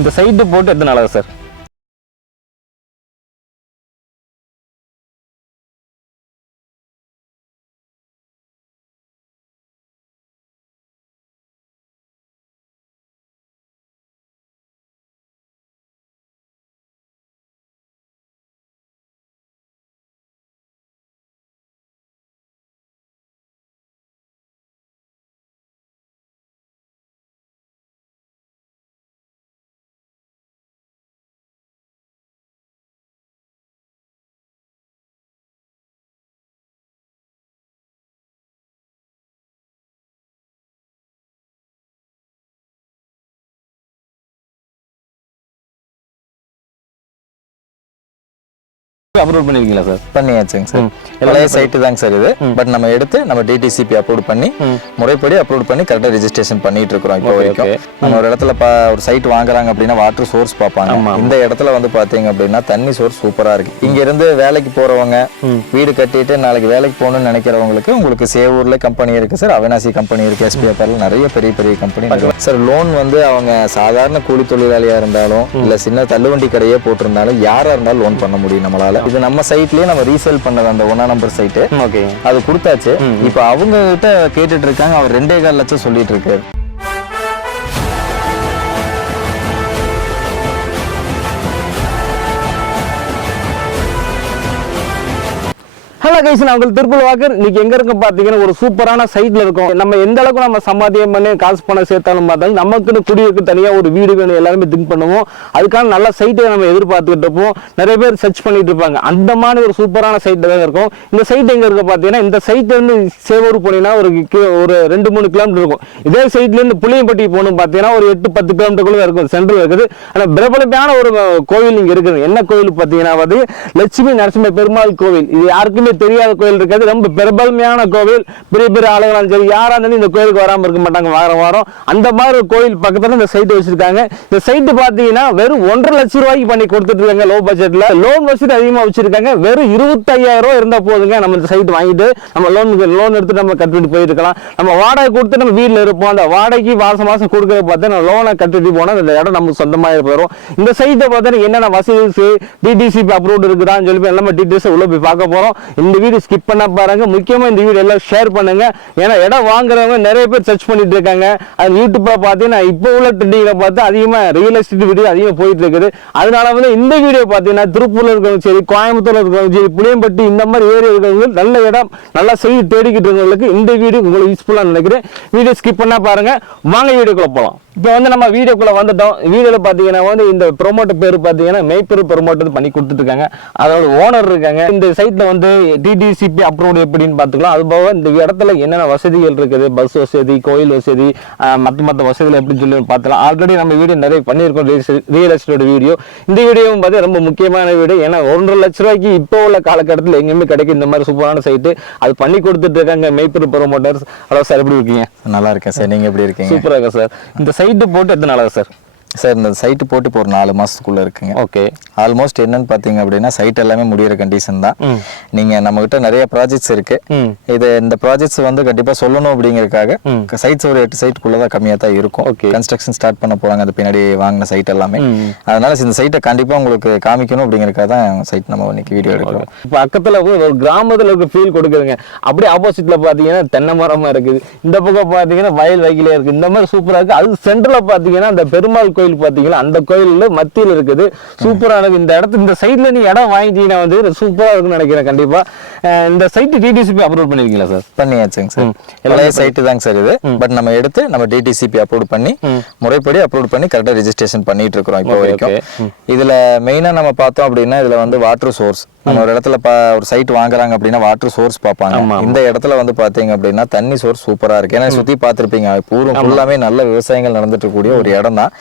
இந்த சைட்டு போட்டு எத்தனை நாளாக சார்? அப்ரூவ் பண்ணிருக்கீங்களா சார்? பண்ணியாச்சுங்க சார். பழைய சைட்டு தாங்க சார் இது. பட் நம்ம எடுத்து நம்ம டிடிசிபி அப்ரூவ் பண்ணி முறைப்படி அப்ரூவ் பண்ணி கரெக்டாக ரெஜிஸ்ட்ரேஷன் பண்ணிட்டு இருக்கிறோம் இப்போ வரைக்கும். நம்ம ஒரு இடத்துல ஒரு சைட் வாங்குறாங்க அப்படின்னா வாட்டர் சோர்ஸ் பார்ப்பாங்க. இந்த இடத்துல வந்து பாத்தீங்க அப்படின்னா தண்ணி சோர்ஸ் சூப்பரா இருக்கு. இங்க இருந்து வேலைக்கு போறவங்க, வீடு கட்டிட்டு நாளைக்கு வேலைக்கு போகணும்னு நினைக்கிறவங்களுக்கு உங்களுக்கு சேவூர்ல கம்பெனி இருக்கு சார், அவினாசி கம்பெனி இருக்கு, எஸ்பிஎஃப்ல நிறைய பெரிய பெரிய கம்பெனி சார். லோன் வந்து அவங்க சாதாரண கூலி தொழிலாளியா இருந்தாலும் இல்ல சின்ன தள்ளுவண்டி கடையே போட்டிருந்தாலும் யாரா இருந்தாலும் லோன் பண்ண முடியும் நம்மளால. இது நம்ம சைட்லயே நம்ம ரீசேல் பண்ணது அந்த 1 நம்பர் சைட்டு. ஓகே, அது கொடுத்தாச்சு. இப்போ அவங்க கிட்ட கேட்டுட்டு இருக்காங்க. அவர் 2.25 லட்சம் சொல்லிட்டு இருக்காரு. ஹலோ கைஸ், நான் உங்களுக்கு திருப்பூர் வாக்கர். இன்னைக்கு எங்க இருக்கு பாத்தீங்கன்னா ஒரு சூப்பரான சைட்ல இருக்கும். நம்ம எந்த அளவுக்கு நம்ம சம்பாத்தியம் பண்ணி காசு பணம் சேர்த்தாலும் பார்த்தாலும் நமக்குன்னு குடியிருக்கு தனியா ஒரு வீடு வேணும் எல்லாருமே திங்க் பண்ணுவோம். அதுக்கான நல்ல சைட்டை நம்ம எதிர்பார்த்துக்கிட்டு இருப்போம். நிறைய பேர் சர்ச் பண்ணிட்டு இருப்பாங்க. அந்த மாதிரி ஒரு சூப்பரான சைட் தான் இருக்கும். இந்த சைட் எங்க இருக்கு பாத்தீங்கன்னா இந்த சைட்ல இருந்து சேவூர் போனீங்கன்னா ஒரு 2-3 கிலோமீட்டர் இருக்கும். இதே சைட்ல இருந்து புளியம்பட்டி போகணும் பாத்தீங்கன்னா ஒரு 8-10 கிலோமீட்டருக்குள்ள இருக்கும். சென்ட்ரல் இருக்குது. ஆனா பிரபலமான ஒரு கோவில் இங்க இருக்குது. என்ன கோவில் பாத்தீங்கன்னா வந்து லட்சுமி நரசிம்ம பெருமாள் கோவில். இது யாருக்குமே தெரியாத கோயில் இருக்காது. ரொம்ப பிரபலமான கோவில். பெரிய பெரிய ஆளுங்களாம் சரி யாரா இருந்தாலும் இந்த கோயிலுக்கு வராம இருக்க மாட்டாங்க வாரம். அந்த மாதிரி ஒரு கோயில் பக்கத்துல இந்த சைட் வச்சிருக்காங்க. இந்த சைட் பாத்தீங்கன்னா வெறும் 1.5 லட்சம் ரூபாய்க்கு பண்ணி கொடுத்துட்டு இருக்காங்க. லோ பட்ஜெட்ல லோன் வசதி அதிகமா வச்சிருக்காங்க. வெறும் 25,000 ரூபாய் இருந்தா போதுங்க. நம்ம இந்த சைட் வாங்கிட்டு நம்ம லோன் எடுத்து நம்ம கட்டிட்டு போயிருக்கலாம். நம்ம வாடகை கொடுத்து நம்ம வீட்டுல இருப்போம். அந்த வாடகைக்கு மாசம் கொடுக்கறத பார்த்து நம்ம லோனை கட்டிட்டு போனா இந்த இடம் நமக்கு சொந்தமா போயிடும். இந்த சைட்டை பார்த்தா என்னென்ன வசதி டிடிசிபி அப்ரூவ்ட் இருக்குதான்னு சொல்லி எல்லாமே டீடைல்ஸ் உள்ள போய் பார்க்க போறோம். இந்த வீடியோ ஸ்கிப் பண்ண பாருங்க. முக்கியமா இந்த வீடியோ எல்லாம் ஷேர் பண்ணுங்க. ஏன்னா இடம் வாங்குறவங்க நிறைய பேர் சர்ச் பண்ணிட்டு இருக்காங்க. அது யூடியூப்ல பாத்தீங்கன்னா இப்போ உள்ள ட்ரெண்டிங்ல பார்த்து அதிகமா ரியல் எஸ்டேட் வீடியோ அதிகமா போயிட்டு இருக்குது. அதனால வந்து இந்த வீடியோ பாத்தீங்கன்னா திருப்பூர்ல இருக்கவங்க சரி, கோயம்புத்தூர்ல இருக்கவங்க சரி, புளியம்பட்டி இந்த மாதிரி ஏரியா இருக்கிறவங்க நல்ல இடம் நல்லா செய்தி தேடிக்கிட்டு இருக்கவங்களுக்கு இந்த வீடியோ உங்களுக்கு யூஸ்ஃபுல்லா நினைக்கிறேன். வீடியோ ஸ்கிப் பண்ணா பாருங்க. வாங்க வீடியோக்குள்ள போலாம். இப்போ வந்து நம்ம வீடியோக்குள்ள வந்துட்டோம். வீடியோல பாத்தீங்கன்னா வந்து இந்த ப்ரொமோட்டர் பேர் பாத்தீங்கன்னா மெய்ப்பெரு ப்ரொமோட்டர் பண்ணி கொடுத்துட்டு இருக்காங்க. அதோட ஓனர் இருக்காங்க. இந்த சைட்ல வந்து டிடிசிபி அப்ரூவ்ட் எப்படின்னு பாத்துக்கலாம். அது போக இந்த இடத்துல என்னென்ன வசதிகள் இருக்குது, பஸ் வசதி, கோயில் வசதி, மற்ற வசதிகள் எப்படின்னு சொல்லி பார்த்துக்கலாம். ஆல்ரெடி நம்ம வீடியோ நிறைய பண்ணியிருக்கோம் ரியல் எஸ்டேட் வீடியோ. இந்த வீடியோவும் பார்த்து ரொம்ப முக்கியமான வீடியோ. ஏன்னா 1.5 லட்ச ரூபாய்க்கு இப்போ உள்ள காலகட்டத்தில் எங்கேயுமே கிடைக்கும் இந்த மாதிரி சூப்பரான சைட்டு. அது பண்ணி கொடுத்துட்டு இருக்காங்க மெய்ப்பெரு ப்ரொமோட்டர்ஸ். ஹலோ சார், எப்படி இருக்கீங்க? நல்லா இருக்கேன் சார். நீங்க எப்படி இருக்கீங்க? சூப்பரா இருக்கா சார். இந்த சைட்டு போட்டு எத்தனை நாளாக சார்? சார் இந்த சைட்டு போட்டு இப்போ ஒரு 4 மாசத்துக்குள்ள இருக்குங்க. ஓகே, ஆல்மோஸ்ட் என்னன்னு பாத்தீங்க அப்படின்னா சைட் எல்லாமே முடியிற கண்டிஷன் தான். நீங்க நம்ம கிட்ட நிறைய ப்ராஜெக்ட்ஸ் இருக்கு. இது இந்த ப்ராஜெக்ட்ஸ் வந்து கண்டிப்பா சொல்லணும் அப்படிங்கறதுக்காக சைட்ஸ் ஒரு 8 சைட்டுக்குள்ளதான் கம்மியா தான் இருக்கும். கன்ஸ்ட்ரக்ஷன் ஸ்டார்ட் பண்ண போறாங்க அது பின்னாடி வாங்கின சைட் எல்லாமே. அதனால இந்த சைட்டை கண்டிப்பா உங்களுக்கு காமிக்கணும் அப்படிங்கறதுக்காக தான் சைட் நம்ம இன்னைக்கு வீடியோ எடுக்கிறோம். இப்போ பக்கத்துல ஒரு கிராமத்துல இருக்க ஃபீல் கொடுக்குதுங்க. அப்படியே ஆப்போசிட்ல பாத்தீங்கன்னா தென்னை மரமா இருக்குது. இந்த பக்கம் பாத்தீங்கன்னா வயல்வெளியிலே இருக்கு. இந்த மாதிரி சூப்பரா இருக்கு. அது சென்டர்ல பாத்தீங்கன்னா அந்த பெருமாள் கோயில் பாத்தீங்களா, அந்த கோயில் மத்தியில் இருக்குது. சூப்பரா இருக்கு இந்த இடத்துல. இந்த சைட்ல நீ இடம் வாங்கிட்டீங்கன்னா வந்து சூப்பரா இருக்குன்னு நினைக்கிறேன். கண்டிப்பா இந்த சைட் டிடிசிபி அப்ரூவ் பண்ணிருக்கீங்களா சார்? பண்ணியாச்சுங்க சார். பழைய சைட்டு தாங்க சார் இது. பட் நம்ம எடுத்து நம்ம டிடிசிபி அப்ரூவ் பண்ணி முறைப்படி அப்ரூவ் பண்ணி கரெக்டா ரெஜிஸ்ட்ரேஷன் பண்ணிட்டு இருக்கிறோம் இப்போ வரைக்கும். இதுல மெயினா நம்ம பார்த்தோம் அப்படின்னா இதுல வந்து வாட்டர் சோர்ஸ், நம்ம ஒரு இடத்துல ஒரு சைட் வாங்குறாங்க அப்படின்னா வாட்டர் சோர்ஸ் பார்ப்பாங்க. இந்த இடத்துல வந்து பாத்தீங்க அப்படின்னா தண்ணி சோர்ஸ் சூப்பரா இருக்கு. ஏன்னா சுத்தி பார்த்திருப்பீங்க பூர்வம் ஃபுல்லாமே நல்ல விவசாயங்கள் நடந்துட்டு இருக்கக்கூடிய ஒரு இடம் தான்.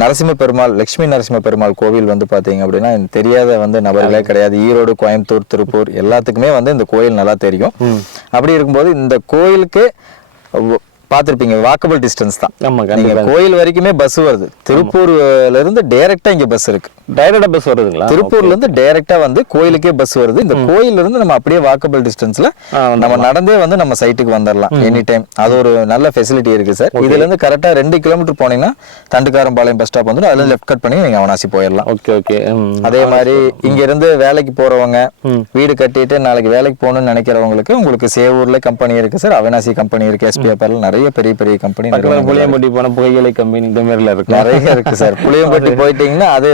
நரசிம்ம பெருமாள், லட்சுமி நரசிம்ம பெருமாள் கோவில் வந்து பாத்தீங்க அப்படின்னா தெரியாத வந்து நபர்களே கிடையாது. ஈரோடு, கோயம்புத்தூர், திருப்பூர் எல்லாத்துக்குமே வந்து இந்த கோயில் நல்லா தெரியும். அப்படி இருக்கும்போது இந்த கோயிலுக்கு பாத்திருப்பீங்க, வாக்கபிள் டிஸ்டன்ஸ் தான். ஆமா, நீங்க கண்டிப்பா. கோயில் வரைக்குமே பஸ் வருது. திருப்பூர்ல இருந்து டைரக்டா இங்க பஸ் இருக்கு. டைரக்டா பஸ் வருதுங்களா? திருப்பூர்ல இருந்து டைரக்டா வந்து கோயிலுக்கே பஸ் வருது. இந்த கோயில்ல இருந்து நம்ம அப்படியே வாக்கபிள் டிஸ்டன்ஸ்ல நம்ம நடந்தே வந்து நம்ம சைட்டுக்கு வந்துடலாம் எனி டைம். அது ஒரு நல்ல ஃபெசிலிட்டி இருக்கு சார். இதுல இருந்து கரெக்டா 2 கிலோமீட்டர் போனீங்கன்னா தண்டுக்காரம்பாளையம் பஸ் ஸ்டாப் வந்து அதுல லெஃப்ட் கட் பண்ணி நீங்க அவனாசி போயிடலாம். Okay okay. அதே மாதிரி இங்க இருந்து வேலைக்கு போறவங்க, வீடு கட்டிட்டு நாளைக்கு வேலைக்கு போகணும்னு நினைக்கிறவங்களுக்கு உங்களுக்கு சேவூர்ல கம்பெனி இருக்கு சார், அவினாசி கம்பெனி இருக்கு, SPFL, நிறைய பெரிய பெரிய கம்பெனி, புளியம்பட்டி போன புகையிலை கம்பெனி இந்த மாதிரில இருக்கு, நிறைய இருக்கு சார். புளியம்பட்டி போயிட்டீங்கன்னா அது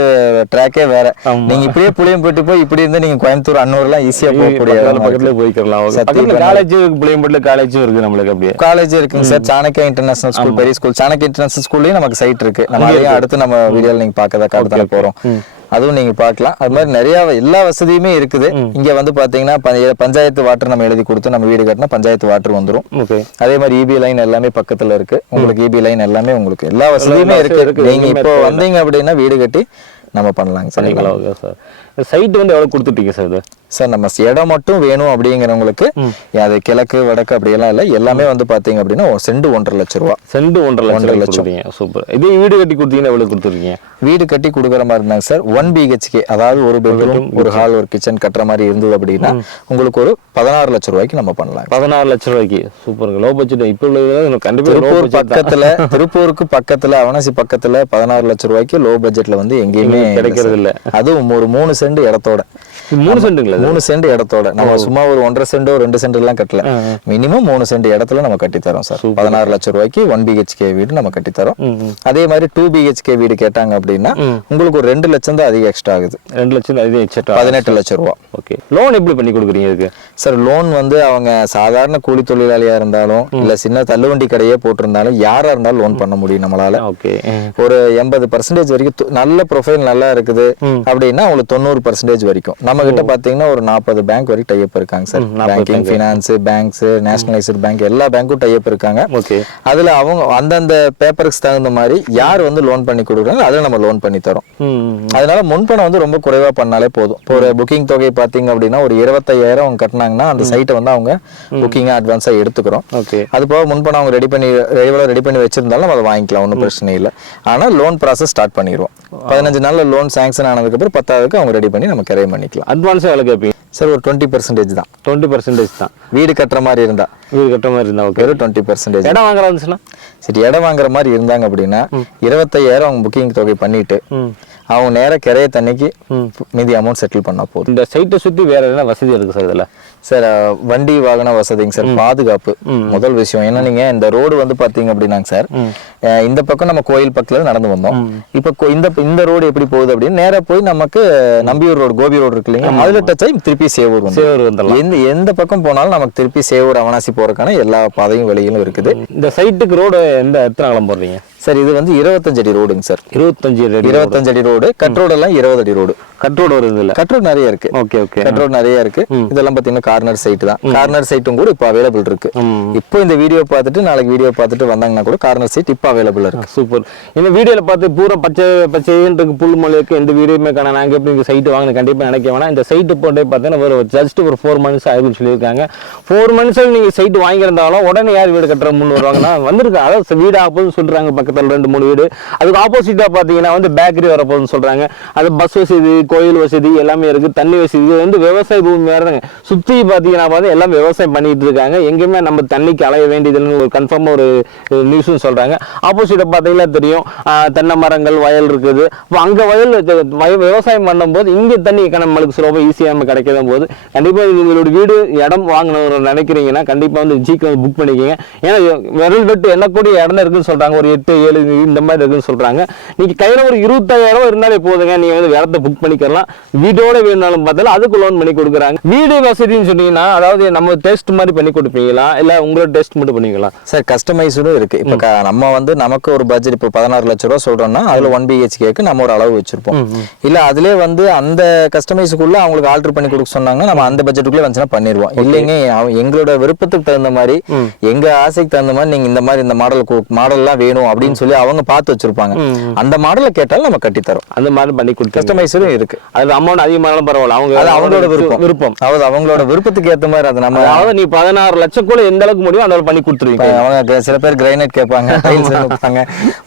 ட்ராக்கே வேற. நீங்க இப்படியே புளியம்பட்டி போய் இப்படி இருந்து நீங்க கோயம்புத்தூர் அன்னூர் எல்லாம் ஈஸியா போகக்கூடிய பக்கத்துல போய்க்கலாம். காலேஜ் புளியம்பட்டில காலேஜும் இருக்கு நம்மளுக்கு. அப்படியே காலேஜ் இருக்குங்க சார். சாணக்கியா இன்டர்நேஷனல் ஸ்கூல், பெரிய ஸ்கூல், சாணக்கியா இன்டர்நேஷனல் ஸ்கூல்லயும் நமக்கு சைட் இருக்கு. நம்ம அதையும் அடுத்து நம்ம வீடியோல நீங்க பார்க்கறதுக்காக போறோம், அதுவும் நீங்க பார்க்கலாம். அது மாதிரி நிறைய எல்லா வசதியுமே இருக்குது. இங்க வந்து பாத்தீங்கன்னா பஞ்சாயத்து வாட்டர் நம்ம எழுதி கொடுத்து நம்ம வீடு கட்டினா பஞ்சாயத்து வாட்டர் வந்துரும். அதே மாதிரி EB லைன் எல்லாமே பக்கத்துல இருக்கு. உங்களுக்கு EB லைன் எல்லாமே உங்களுக்கு எல்லா வசதியுமே இருக்கு. நீங்க இப்போ வந்தீங்க அப்படின்னா வீடு கட்டி நம்ம பண்ணலாங்க சார். சைட் வந்து எவ்வளவு கொடுத்துட்டீங்க சார்? இது சார் நம்ம இடம் மட்டும் வேணும் அப்படிங்கிறவங்களுக்கு அது கிழக்கு வடக்கு அப்படியெல்லாம் இல்லை, எல்லாமே வந்து பாத்தீங்க அப்படின்னா செண்டு 1.5 லட்சம் ரூபா. செண்டு 1.5 லட்சம். சூப்பர். இதே வீடு கட்டி கொடுத்தீங்கன்னா எவ்வளவு கொடுத்துருக்கீங்க? வீடு கட்டி கொடுக்குற மாதிரி இருந்தாங்க சார் 1 BHK, அதாவது ஒரு பெட்ரூம், ஒரு ஹால், ஒரு கிச்சன் கட்டுற மாதிரி இருந்தது அப்படின்னா உங்களுக்கு ஒரு 16 லட்சம் ரூபாய்க்கு நம்ம பண்ணலாம். 16 லட்சம் ரூபாய்க்கு. சூப்பர். Low budget. இப்போ கண்டிப்பா திருப்பூர் பக்கத்துல, திருப்பூருக்கு பக்கத்துல, அவனாசி பக்கத்துல 16 லட்சம் ரூபாய்க்கு லோ பட்ஜெட்ல வந்து எங்கேயுமே கிடைக்கிறது இல்ல. அதுவும் ஒரு 3 சென்ட் இடத்தோட. 3 சென்ட்டுங்களா? 3 சென்ட் இடத்தோட. நம்ம சும்மா ஒரு 1.5 சென்ட் 2 சென்ட் எல்லாம் கட்டல, மினிமம் 3 சென்ட் இடத்துல நம்ம கட்டி தரோம் சார். 16 லட்சம் ரூபாய்க்கு 1 BHK வீடு நம்ம கட்டி தரோம். அதே மாதிரி 2 BHK வீடு கேட்டாங்க அப்படின்னா உங்களுக்கு ஒரு 2 லட்சம் தான் அதிகம் எக்ஸ்ட்ரா ஆகுது. 2 லட்சம் அதிகம் எக்ஸ்ட்ரா, 18 லட்சம் ரூபா. ஓகே. லோன் எப்படி பண்ணி கொடுக்குறீங்க இதுக்கு? சார் லோன் வந்து அவங்க சாதாரண கூலி தொழிலாளியா இருந்தாலும் இல்ல சின்ன தள்ளுவண்டி கடையே போட்டிருந்தாலும் யாரா இருந்தாலும் லோன் பண்ண முடியும் நம்மளால. ஓகே. ஒரு 80% வரைக்கும் நல்ல ப்ரொஃபைல் நல்லா இருக்குது அப்படின்னா உங்களுக்கு 90% வரைக்கும். நம்ம கிட்ட பாத்தீங்கன்னா ஒரு 40 பேங்க் வரைக்கும் டைப் இருக்காங்க sir. Banking, finance, banks, nationalised bank, எல்லா பேங்க்கும் டைப் இருக்காங்க. அதுல அவங்க அந்தந்த பேப்பருக்கு தகுந்த மாதிரி யார் வந்து லோன் பண்ணி கொடுக்குறாங்க அதுல நம்ம லோன் பண்ணி தரோம். அதனால முன்பணம் வந்து ரொம்ப குறைவா பண்ணாலே போதும். இப்போ ஒரு புக்கிங் தொகை பாத்தீங்க அப்படின்னா ஒரு 25,000 அவங்க கட்டினாங்கன்னா அந்த சைட்டை வந்து அவங்க புக்கிங்கா அட்வான்ஸா எடுத்துக்கிறோம். அது போக முன்பணம் அவங்க ரெடி பண்ணி வச்சிருந்தாலும் நம்ம அதை வாங்கிக்கலாம், ஒன்றும் பிரச்சனை இல்லை. ஆனா லோன் ப்ராசஸ் ஸ்டார்ட் பண்ணிடுவோம். 15 நாள்ல லோன் சாங்ஷன் ஆனதுக்கு அப்புறம் 10வது அவங்க ரெடி பண்ணி நம்ம கிரைம் பண்ணிக்கலாம். அட்வான்ஸ் எவ்வளவு கேட்பீங்க சார்? ஒரு 20% தான். 20% தான். வீடு கட்டுற மாதிரி இருந்தா ஓகே. 20%. இடம் வாங்குறா இருந்துச்சுன்னா சரி, இடம் வாங்குற மாதிரி இருந்தாங்க அப்படின்னா 25,000 அவங்க புக்கிங் தொகை பண்ணிட்டு அவங்க நேர கிரைய தண்ணிக்கு மீதி அமௌண்ட் செட்டில் பண்ணா போதும். இந்த சைட்டை சுத்தி வேற என்ன வசதி இருக்கு சார் இதுல? சார் வண்டி வாகன வசதிங்க சார். பாதுகாப்பு முதல் விஷயம். ஏன்னா நீங்க இந்த ரோடு வந்து பாத்தீங்க அப்படின்னாங்க சார், இந்த பக்கம் நம்ம கோயில் பக்கத்துல நடந்து வந்தோம். இப்ப இந்த ரோடு எப்படி போகுது அப்படின்னு நேரா போய் நமக்கு நம்பியூர் ரோடு, கோபி ரோடு இருக்கு இல்லைங்க, அதுல டச் ஆகி திருப்பி சேவூர் வந்து எந்த பக்கம் போனாலும் நமக்கு திருப்பி சேவூர் அவனாசி போறதுக்கான எல்லா பாதையும் வழிகளும் இருக்குது. இந்த சைட்டுக்கு ரோடு எத்தனை அகலம் போடுறீங்க சார்? இது வந்து 25 அடி ரோடுங்க சார். 25 அடி ரோடு. கட் ரோடு எல்லாம் 20 அடி ரோடு. கட் ரோடு வருது இல்ல? கட் ரோடு நிறைய இருக்கு. Okay okay. கட் ரோடு நிறைய இருக்கு. இதெல்லாம் பாத்தீங்கன்னா கார்னர் சைட் தான். கார்னர் சைட்டும் கூட இப்போ அவைலபிள் இருக்கு. இப்போ இந்த வீடியோ பார்த்துட்டு நாளைக்கு வீடியோ பார்த்துட்டு வந்தாங்கன்னா கூட கார்னர் சைட் இப்போ அவைலபிள் இருக்கு. சூப்பர். இந்த வீடியோல பார்த்து பூரா பச்சைன்றது புல் மொழிக்கு எந்த வீடியோமே காண நாங்க எப்படி இந்த சைட் வாங்கின கண்டிப்பா நினைக்க வேணாம். இந்த சைட்டு போட்டே பார்த்தீங்கன்னா ஜஸ்ட் ஒரு 4 months ஆகுதுன்னு சொல்லியிருக்காங்க. 4 months நீங்க சைட் வாங்கியிருந்தாலும் உடனே யார் வீடு கட்டுற முன் வருவாங்கன்னா வந்திருக்கு. அதாவது வீடு ஆப்போதுன்னு சொல்றாங்க, பக்கத்துல 2-3 வீடு. அதுக்கு ஆப்போசிட்டா பாத்தீங்கன்னா வந்து பேக்கரி வரப்போகுதுன்னு சொல்றாங்க. அது பஸ் வசதி, கோயில் வசதி எல்லாமே இருக்கு, தண்ணி வசதி. இது வந்து விவசாய பூமி வேறதாங்க. சுத்தி பாத்தீங்கன்னா எல்லாம் விவசாயம் பண்ணிட்டு இருக்காங்க. எங்கேயுமே நம்ம தண்ணிக்கு அலைய வேண்டியதுன்னு ஒரு கன்ஃபார்மா ஒரு நியூஸ்னு சொல்றாங்க. ஆப்போசிட்டா பாத்தீங்கன்னா தெரியும் தென்னை மரங்கள், வயல் இருக்குது. அங்க வயல் விவசாயம் பண்ணும்போது இங்க தண்ணி நம்மளுக்கு ரொம்ப ஈஸியா நம்ம கிடைக்கதான் போது கண்டிப்பா உங்களோட வீடு இடம் வாங்கணும் நினைக்கிறீங்கன்னா கண்டிப்பா வந்து சீக்கிரம் புக் பண்ணிக்கோங்க. ஏன்னா விரல் வெட்டு எண்ணக்கூடிய இடம் இருக்குன்னு சொல்றாங்க. ஒரு 8-7 இந்த மாதிரி இருக்குன்னு சொல்றாங்க. நீங்க கையில ஒரு 25,000 இருந்தாலே போதுங்க, நீங்க வந்து இடத்த புக் பண்ணிக்கலாம். வீடோட வேணும்னாலும் பார்த்தாலும் அதுக்கு லோன் பண்ணி கொடுக்குறாங்க. வீடு வசதின்னு சொன்னீங்கன்னா அதாவது நம்ம டெஸ்ட் மாதிரி பண்ணி கொடுப்பீங்களா இல்ல உங்களோட டெஸ்ட் மட்டும் பண்ணிக்கலாம்? சார் கஸ்டமைஸ்டும் இருக்கு. இப்ப நம்ம வந்து நமக்கு ஒரு பட்ஜெட் இப்போ 16 லட்சம் ரூபாய் சொல்றோம்னா அதுல 1 BHK நம்ம ஒரு அளவு வச்சிருப்போம். இல்ல அதுலயே வந்து அந்த கஸ்டமைஸுக்குள்ள அவங்களுக்கு ஆல்டர் பண்ணி கொடுக்க சொன்னாங்கன்னா நம்ம அந்த பட்ஜெட்டுக்குள்ளே வந்துச்சுன்னா பண்ணிடுவோம். இல்லைங்க எங்களோட விருப்பத்துக்கு தகுந்த மாதிரி எங்க ஆசைக்கு தகுந்த மாதிரி நீங்க இந்த மாதிரி இந்த மாடல்லாம் வேணும் அப்படின்னு சொல்லி அவங்க பார்த்து வச்சிருப்பாங்க. அந்த மாடலை கேட்டாலும் நம்ம கட்டி தரோம். அந்த மாதிரி பண்ணி கொடுத்து கஸ்டமைஸரும் இருக்கு. இருக்கு. அது அமௌண்ட் அதிகமானாலும் பரவாயில்ல, அது அவங்களோட விருப்பம். அதாவது அவங்களோட விருப்பத்துக்கு ஏத்த மாதிரி அது நம்ம, அதாவது நீ 16 லட்சக்குள்ள எந்த அளவுக்கு முடியும் அந்த அளவுக்கு பண்ணி கொடுத்துருவீங்க. அவங்க சில பேர் கிரைனைட் கேட்பாங்க, டைல்ஸ் கேட்பாங்க,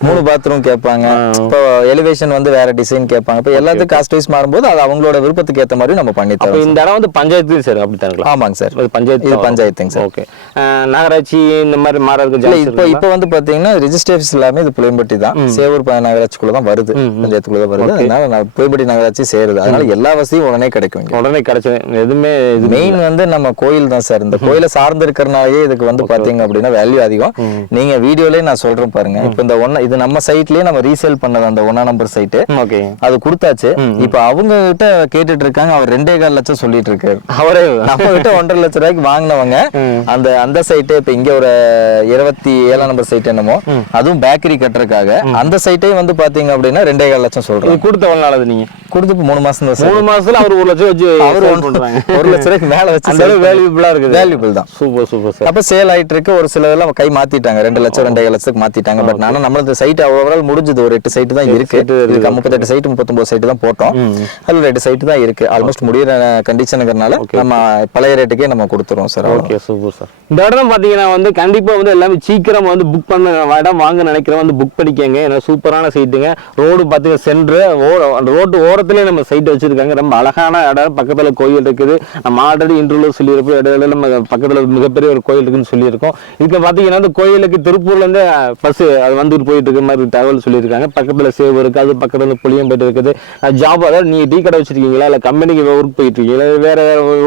3 பாத்ரூம் கேட்பாங்க, இப்போ எலிவேஷன் வந்து வேற டிசைன் கேட்பாங்க. இப்போ எல்லாத்துக்கும் காஸ்ட் வைஸ் மாறும்போது அது அவங்களோட விருப்பத்துக்கு ஏத்த மாதிரி நம்ம பண்ணி தரோம். இந்த இடம் வந்து பஞ்சாயத்து சார் அப்படித்தாங்களா? ஆமாங்க சார், பஞ்சாயத்து, இது பஞ்சாயத்துங்க சார். ஓகே. நகராட்சி இந்த மாதிரி மாறதுக்கு இப்போ வந்து பாத்தீங்கன்னா ரெஜிஸ்ட்ரேஷன் எல்லாமே இது புளியம்பட்டி தான், சேவூர் நகராட்சிக்குள்ள தான் வருது, பஞ்சாயத்துக்குள்ள தான் வருது. அதனால நான் புளியம்பட்டி நகராட்சி சேருது. அதனால எல்லா வசதியும் உடனே கிடைக்கும், உடனே கிடைச்சது. எதுவுமே மெயின் வந்து நம்ம கோயில் தான் சார். இந்த கோயிலை சார்ந்து இருக்கிறனாலே இதுக்கு வந்து பாத்தீங்க அப்படின்னா வேல்யூ அதிகம். நீங்க வீடியோலயே நான் சொல்றேன் பாருங்க, இப்போ இந்த இது நம்ம சைட்லயே நம்ம ரீசேல் பண்ணது அந்த 1 நம்பர் சைட்டு, அது கொடுத்தாச்சு. இப்போ அவங்க கிட்ட கேட்டுட்டு இருக்காங்க, அவர் 2.25 லட்சம் சொல்லிட்டு இருக்காரு. அவரே நம்ம கிட்ட 1.5 லட்சம் ரூபாய்க்கு வாங்கினவங்க அந்த சைட்டு இப்ப இங்க ஒரு 27 நம்பர் சைட் என்னமோ, அதுவும் பேக்கரி கட்டுறதுக்காக அந்த சைட்டே வந்து பாத்தீங்க அப்படின்னா 2.25 லட்சம் சொல்றேன். கொடுத்தவங்க நாளது நீங்க கொடுத்து 3 மாசம் தான். 3 மாசத்துல அவர் 1 லட்சம் வச்சு அவர் 1 லட்சம் ரூபாய்க்கு மேல வச்சு அந்த அளவுக்கு வேல்யூபிளா இருக்கு. வேல்யூபிள் தான். Super super sir. அப்ப சேல் ஆயிட்டு இருக்கு. ஒரு சிலதெல்லாம் கை மாத்திட்டாங்க, 2 லட்சம் 2.5 லட்சத்துக்கு மாத்திட்டாங்க. பட் நானும் நம்மளது சைட் ஓவரால் முடிஞ்சது ஒரு 8 சைட் தான் இருக்கு. 38 சைட் 39 சைட் தான் போட்டோம். அதுல 2 சைட் தான் இருக்கு. ஆல்மோஸ்ட் முடியிற கண்டிஷனுங்கிறனால நம்ம பழைய ரேட்டுக்கே நம்ம கொடுத்துருவோம் சார். Okay super sir. இந்த இடம் பாத்தீங்கன்னா வந்து கண்டிப்பா வந்து எல்லாமே சீக்கிரம் வந்து புக் பண்ண இடம் வாங்க நினைக்கிறவங்க வந்து புக் பண்ணிக்கங்க. ஏன்னா சூப்பரான சைட்டுங்க. ரோடு பாத்தீங்கன்னா சென்ட்ரு ரோட்டு ஓரத்திலே நம்ம சைட் வச்சிருக்காங்க. ரொம்ப அழகான இடம். பக்கத்துல கோயில் இருக்குது. நம்ம ஆல்ரெடி இன்டர்வியூல சொல்லியிருப்போம், இடையில நம்ம பக்கத்துல மிகப்பெரிய ஒரு கோயில் இருக்குன்னு சொல்லியிருக்கோம். இதுக்கு பாத்தீங்கன்னா அந்த கோயிலுக்கு திருப்பூர்ல இருந்து பஸ் அது வந்துட்டு போயிட்டு இருக்க மாதிரி தகவல் சொல்லியிருக்காங்க. பக்கத்துல சேவ் இருக்கு, அது பக்கத்துல புளியம்பேட்டு இருக்குது. ஜாப், அதாவது நீங்க டீ கடை வச்சிருக்கீங்களா, இல்ல கம்பெனிக்கு ஒர்க் போயிட்டு இருக்கீங்களா, வேற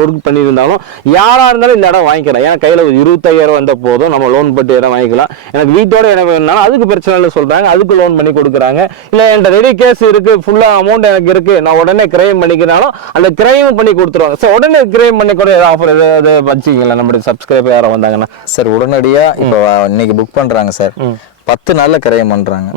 ஒர்க் பண்ணியிருந்தாலும் யாரா இருந்தாலும் இந்த இடம் வாங்கிக்கலாம். ஏன்னா கையில 25,000 வந்த போதும் நம்ம லோன் போட்டு இடம் வாங்கிக்கலாம். எனக்கு வீட்டோட இடம் வேணும்னாலும் அதுக்கு பிரச்சனை இல்லை சொல்றாங்க, அதுக்கு லோன் பண்ணி கொடுக்குறாங்க. இல்ல என்கிட்ட ரெடி கேஸ் இருக்கு, ஃபுல்லா அமௌண்ட் எனக்கு இருக்கு, நான் உடனே கிரைம் பண்ணிக்கிறாலும் அந்த கிரைம் பண்ணி கொடுத்துருவாங்க. சார் உடனே கிரைம் பண்ணி கூட ஆஃபர் ஏதாவது வச்சுக்கீங்களா நம்மளுடைய சப்ஸ்கிரைபர் யாரும் வந்தாங்கன்னா? சார் உடனடியா இப்போ இன்னைக்கு புக் பண்றாங்க சார், 10 நாள்ல கிரையம் பண்றாங்க.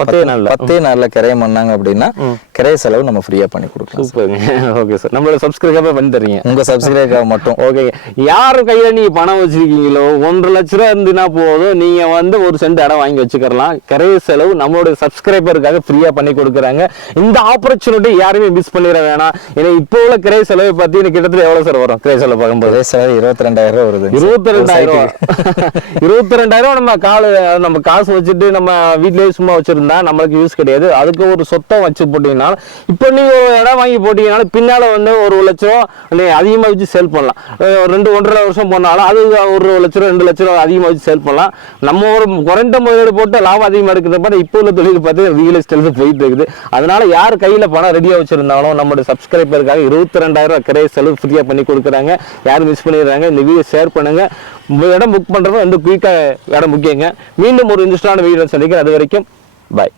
10 நாள்ல கிரையம் பண்ணாங்க அப்படின்னா கிரைய செலவு நம்ம ஃப்ரீயா பண்ணி கொடுக்கலாம். சூப்பர். Okay sir. நம்மளோட சப்ஸ்கிரைபர் பண்ணி தரீங்க, உங்க சப்ஸ்கிரைபர் மட்டும். ஓகே. யாரும் கையில நீங்க பணம் வச்சிருக்கீங்களோ 1.5 லட்ச ரூபா இருந்துன்னா போதும், நீங்க வந்து 1 சென்ட் இடம் வாங்கி வச்சுக்கலாம். கிரைய செலவு நம்மளோட சப்ஸ்கிரைபருக்காக ஃப்ரீயா பண்ணி கொடுக்குறாங்க. இந்த ஆப்பர்ச்சுனிட்டி யாருமே மிஸ் பண்ணிட வேணாம். ஏன்னா இப்போ உள்ள கிரைய செலவை பார்த்தீங்கன்னா கிட்டத்தட்ட எவ்வளவு சார் வரும்? கிரைய செலவு பார்க்கும்போது 22,000 வருது. 22,000 22,000 நம்ம காசு வச்சுட்டு நம்ம வீட்லயே சும்மா வச்சிருந்தா நம்மளுக்கு யூஸ் கிடையாது. அதுக்கு ஒரு சொத்தம் வச்சு போட்டீங்கன்னா, இப்போ நீங்க ஒரு இடம் வாங்கி போட்டீங்கன்னா பின்னால வந்து 1 லட்சம் நீங்க அதிகமா வச்சு சேல் பண்ணலாம். 2-1.5 வருஷம் போனாலும் அது 1 லட்சம் 2 லட்சம் அதிகமா வச்சு சேல் பண்ணலாம். நம்ம ஒரு குறைந்த முதலீடு போட்டு லாபம் அதிகமா எடுக்கிறத பார்த்து இப்போ உள்ள தொழில் பார்த்து ரியல் எஸ்டேட் போயிட்டு இருக்குது. அதனால யார் கையில பணம் ரெடியா வச்சிருந்தாலும் நம்மளுடைய சப்ஸ்கிரைபருக்காக 22,000 கிரைய செலவு ஃப்ரீயா பண்ணி கொடுக்குறாங்க. யாரும் மிஸ் பண்ணிடுறாங்க. இந்த வீடியோ ஷேர் பண்ணுங்க. இடம் புக் பண்றது வந்து குயிக்கா இடம் முக்கியங்க. மீண்டும் ஒரு இன்ட்ரெஸ்டான வீடியோ சந்திக்கிறேன். அது வரைக்கும் பாய்.